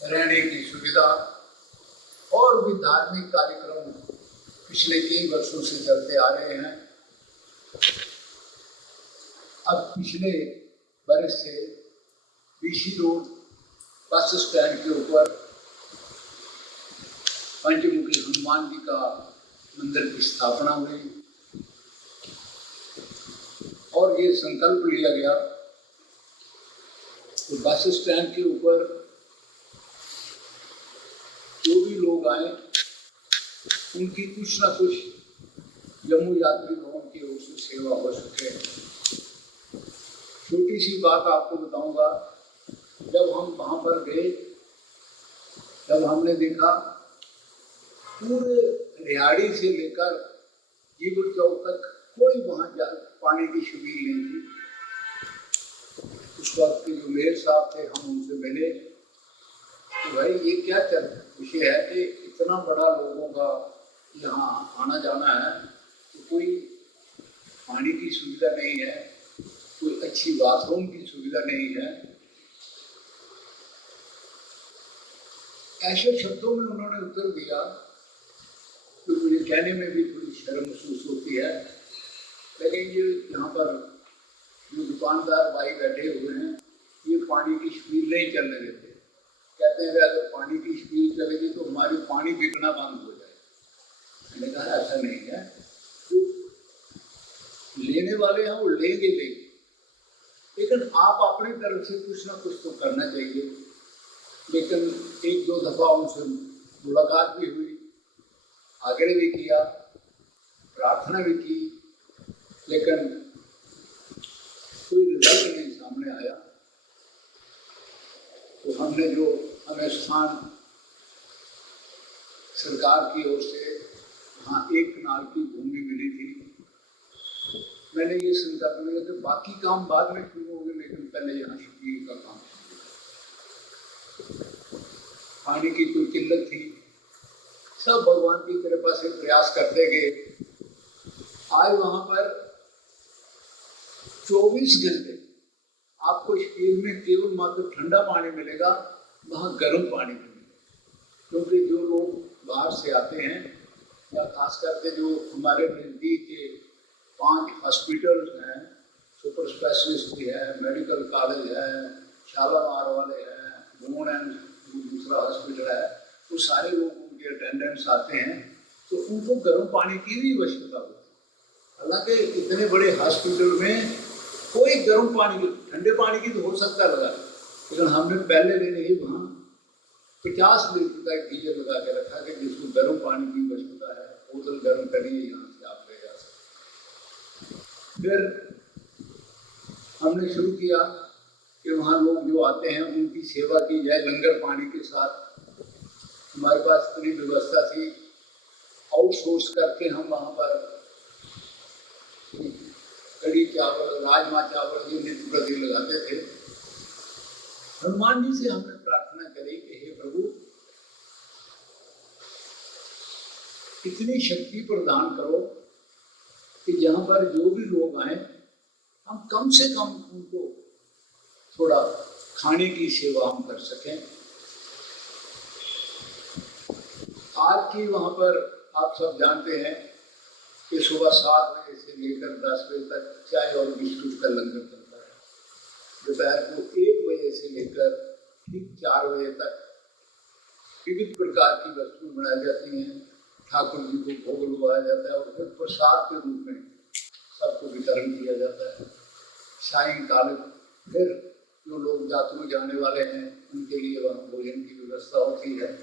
रहने की सुविधा और भी धार्मिक कार्यक्रम पिछले 3 वर्षों से चलते आ रहे हैं। अब पिछले वर्ष से बीसी रोड बस स्टैंड के ऊपर पंचमुखी हनुमान जी का मंदिर की स्थापना हुई और ये संकल्प लिया गया कि बस स्टैंड के ऊपर जो भी लोग आए उनकी कुछ ना कुछ जम्मू यात्री भवन की ओर से सेवा हो सके। छोटी सी बात आपको बताऊंगा, जब हम वहाँ पर गए तब हमने देखा पूरे रिहाड़ी से लेकर जीवर चौक तक कोई वहाँ पानी की शिविर नहीं थी। उस वक्त के जो मेयर साहब थे, हम उनसे मिले कि भाई ये क्या विषय है कि इतना बड़ा लोगों का यहाँ आना जाना है तो कोई पानी की सुविधा नहीं है, कोई अच्छी बाथरूम की सुविधा नहीं है। ऐसे शब्दों में उन्होंने उत्तर दिया तो मुझे कहने में भी थोड़ी शर्म महसूस होती है, लेकिन ये यहाँ पर जो दुकानदार भाई बैठे हुए हैं ये पानी की स्पीड नहीं चलने देते। कहते हैं अगर पानी की स्पीड चलेगी तो हमारी पानी बिकना बंद हो जाए। मैंने कहा ऐसा नहीं है, जो लेने वाले हैं वो लेंगे, लेकिन आप अपनी तरफ से कुछ ना कुछ तो करना चाहिए। लेकिन 1-2 दफा उनसे मुलाकात भी हुई, आग्रह भी किया, प्रार्थना भी की, लेकिन कोई रिजल्ट नहीं सामने आया। तो हमने जो हमें स्थान सरकार की ओर से वहाँ 1 कनाल की भूमि मिली थी, मैंने ये संकल्प लिया कि बाकी काम बाद में शुरू होंगे, लेकिन पहले यहाँ शिविर का काम। पानी की कोई किल्लत थी, सब भगवान की कृपा से प्रयास करते गए। आज वहाँ पर 24 घंटे आपको शिविर में केवल मात्र ठंडा पानी मिलेगा, वहाँ गर्म पानी मिलेगा। क्योंकि जो लोग बाहर से आते हैं या खास करके जो हमारे नज़दीक के 5 हॉस्पिटल्स हैं, सुपर स्पेशलिस्ट भी है, मेडिकल कॉलेज है, शालामार वाले हैं, मून एंड दूसरा हॉस्पिटल है, वो सारे लोग उनके अटेंडेंट्स आते हैं तो उनको गर्म पानी की भी आवश्यकता होती है। हालांकि इतने बड़े हॉस्पिटल में कोई गर्म पानी की, ठंडे पानी की तो हो सकता लगा, लेकिन हमने पहले दिन ही वहाँ 50 लीटर का गीजर लगा के रखा कि जिसको गर्म पानी की आवश्यकता है बोतल गर्म करिए, यहाँ से आप ले जा सकते। फिर हमने शुरू किया कि वहाँ लोग जो आते हैं उनकी सेवा की जाए लंगर पानी के साथ। हमारे पास इतनी व्यवस्था थी, आउटसोर्स करके हम वहाँ पर कड़ी चावल, राजमा चावल ये नित्य प्रति लगाते थे। हनुमान जी से हमने प्रार्थना करी कि हे प्रभु, इतनी शक्ति प्रदान करो कि जहाँ पर जो भी लोग आए हम कम से कम उनको थोड़ा खाने की सेवा हम कर सकें। आज की वहाँ पर आप सब जानते हैं कि सुबह 7 बजे से लेकर 10 बजे तक चाय और बिस्कुट का लंगर चलता है। दोपहर को 1 बजे से लेकर ठीक 4 बजे तक विविध प्रकार की वस्तुएं बनाई जाती हैं, ठाकुर जी को भोग लगाया जाता है और फिर प्रसाद के रूप में सबको वितरण किया जाता है। सायंकाल फिर जो लोग यात्री जाने वाले हैं उनके लिए वहाँ भोजन की व्यवस्था होती है।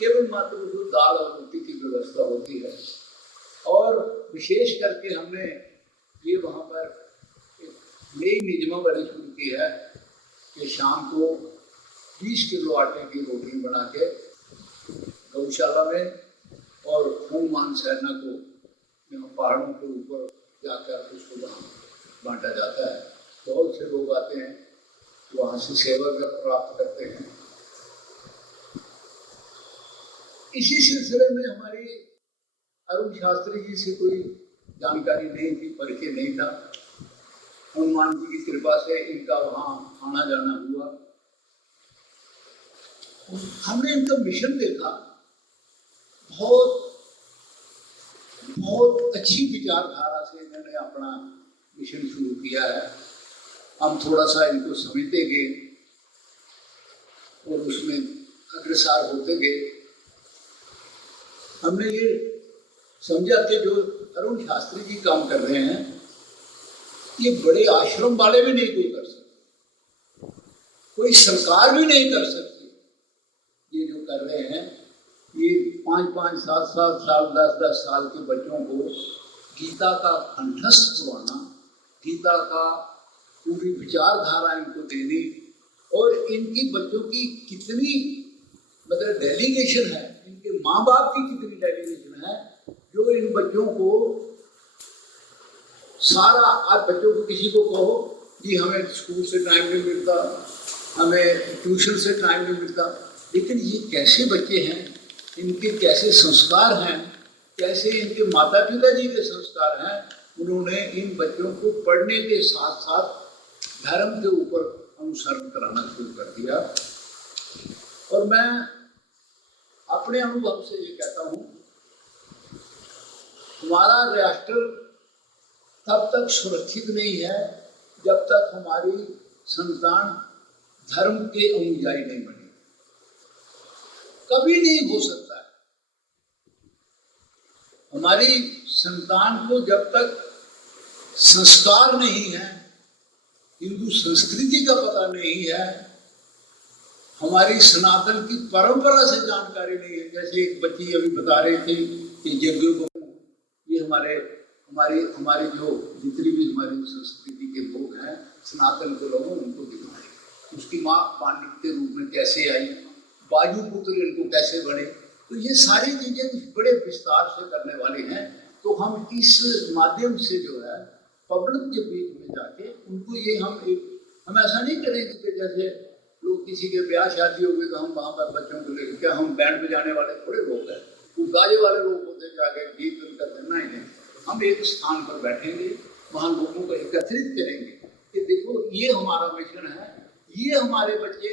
केवल मात्र जो दाल और रोटी की व्यवस्था होती है। और विशेष करके हमने ये वहाँ पर एक नई निजमा बड़ी शुरू की है कि शाम को 20 किलो आटे की रोटी बना के गौशाला में और हनुमान सेना को यहाँ पहाड़ों के ऊपर जाकर उसको वहाँ बांटा जाता है। बहुत से लोग आते हैं वहाँ से सेवा प्राप्त करते हैं। इसी सिलसिले में हमारी अरुण शास्त्री जी से कोई जानकारी नहीं थी, परिचय नहीं था। हनुमान जी की कृपा से इनका वहाँ आना जाना हुआ। हमने इनका मिशन देखा, बहुत बहुत अच्छी विचारधारा से इन्होंने अपना मिशन शुरू किया है। हम थोड़ा सा इनको समझते गए और उसमें अग्रसर होते गए। हमने ये समझा कि जो अरुण शास्त्री जी काम कर रहे हैं, ये बड़े आश्रम वाले भी नहीं कोई कर सकते, कोई सरकार भी नहीं कर सकती। ये जो कर रहे हैं, ये 5-5, 7-7 साल, 10-10 साल के बच्चों को गीता का कंठस्थ करवाना, गीता का पूरी विचारधारा इनको देनी, और इनकी बच्चों की कितनी मतलब डेलीगेशन है, इनके माँ बाप की कितनी डेलीगेशन है, जो इन बच्चों को सारा, आप बच्चों को किसी को कहो कि हमें स्कूल से टाइम नहीं मिलता, हमें ट्यूशन से टाइम नहीं मिलता, लेकिन ये कैसे बच्चे हैं, इनके कैसे संस्कार हैं, कैसे इनके माता पिता जी के संस्कार हैं। उन्होंने इन बच्चों को पढ़ने के साथ साथ धर्म के ऊपर अनुसरण कराना शुरू कर दिया। और मैं अपने अनुभव से ये कहता हूँ, हमारा राष्ट्र तब तक सुरक्षित नहीं है जब तक हमारी संतान धर्म के अनुयायी नहीं बनी। कभी नहीं हो सकता है। हमारी संतान को जब तक संस्कार नहीं है, हिंदू संस्कृति का पता नहीं है, हमारी सनातन की परंपरा से जानकारी नहीं है। जैसे एक बच्ची अभी बता रही थी कि यज्ञ को, ये हमारी जो जितनी भी हमारी संस्कृति के लोग हैं, सनातन के लोग हैं, उनको दिखाएं। उसकी माँ पांडित के रूप में कैसे आई, वायुपुत्र इनको कैसे बने, तो ये सारी चीजें बड़े विस्तार से करने वाली हैं। तो हम इस माध्यम से जो है पब्लिक के बीच में जाके उनको ये हम ऐसा नहीं करेंगे कि जैसे लोग किसी के ब्याह शादी हो गई तो हम वहाँ पर बच्चों को लेकर, क्या हम बैंड बजाने वाले थोड़े लोग हैं, वो गाजे वाले लोग होते जाके गीत करते, नहीं। हम एक स्थान पर बैठेंगे, वहाँ लोगों को एकत्रित करेंगे कि देखो ये हमारा मिशन है, ये हमारे बच्चे,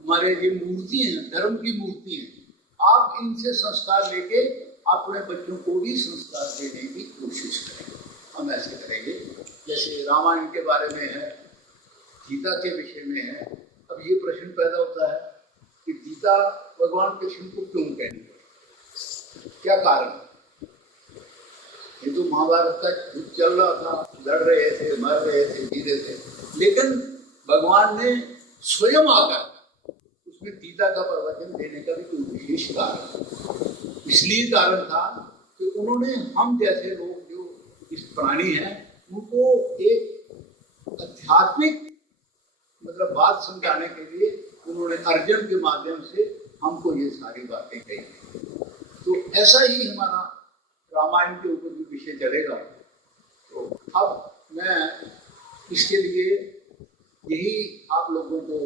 हमारे ये मूर्ति हैं, धर्म की मूर्ति हैं, आप इनसे संस्कार लेके अपने बच्चों को भी संस्कार देने की कोशिश करें। हम ऐसे करेंगे। जैसे रामायण के बारे में है, गीता के विषय में है। अब ये प्रश्न पैदा होता है कि गीता भगवान कृष्ण को क्यों कहनी पड़ी, क्या कारण? ये तो महाभारत का युद्ध चल रहा था, लड़ रहे थे, मर रहे थे, जी रहे थे, लेकिन भगवान ने स्वयं आकर उसमें गीता का प्रवचन देने का भी कोई विशेष कारण, इसलिए कारण था कि उन्होंने हम जैसे लोग जो इस प्राणी हैं उनको एक आध्यात्मिक मतलब बात समझाने के लिए उन्होंने अर्जुन के माध्यम से हमको ये सारी बातें कही। तो ऐसा ही हमारा रामायण के ऊपर भी विषय चलेगा। तो अब मैं इसके लिए यही आप लोगों को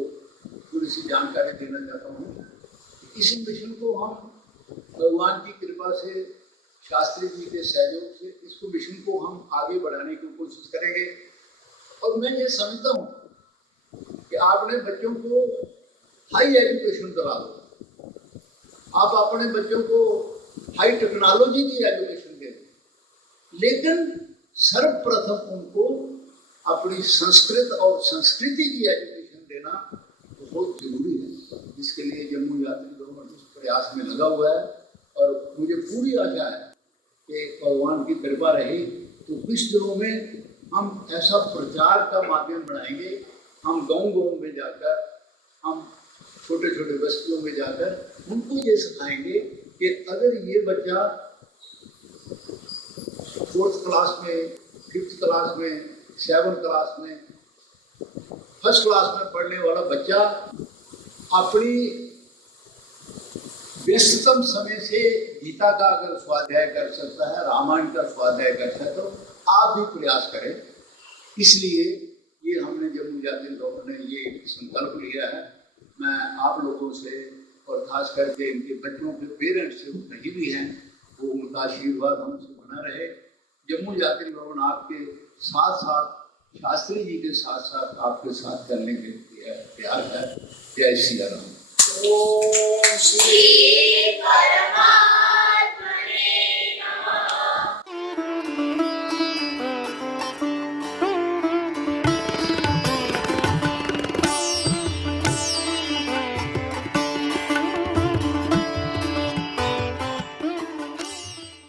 थोड़ी सी जानकारी देना चाहता हूँ। इस मिशन को हम भगवान की कृपा से, शास्त्री जी के सहयोग से इसको मिशन को हम आगे बढ़ाने की कोशिश करेंगे। और मैं ये समझता हूँ कि आपने बच्चों को हाई एजुकेशन करा दो, आप अपने बच्चों को हाई टेक्नोलॉजी की एजुकेशन दे दो, लेकिन सर्वप्रथम उनको अपनी संस्कृत और संस्कृति की एजुकेशन देना बहुत जरूरी है, जिसके लिए जम्मू यात्री गवर्नमेंट उस प्रयास में लगा हुआ है। और मुझे पूरी आशा है कि भगवान की कृपा रही तो कुछ दिनों में हम ऐसा प्रचार का माध्यम बनाएंगे। हम गाँव में जाकर, हम छोटे छोटे बस्तियों में जाकर उनको ये सिखाएंगे कि अगर ये बच्चा 4th क्लास में, 5th क्लास में, 7th क्लास में, 1st क्लास में पढ़ने वाला बच्चा अपनी व्यस्ततम समय से गीता का अगर स्वाध्याय कर सकता है, रामायण का स्वाध्याय कर सकता है, तो आप भी प्रयास करें। इसलिए ये हमने जम्मू यात्री लोगों ने ये संकल्प लिया है। मैं आप लोगों से और खास करके इनके बच्चों के पेरेंट्स से कहीं भी हैं, वो उनका आशीर्वाद हमसे बना रहे। जम्मू यात्री भवन आपके साथ साथ, शास्त्री जी के साथ साथ आपके साथ करने के लिए तैयार है। जय श्री राम। ओम श्री परमात्मने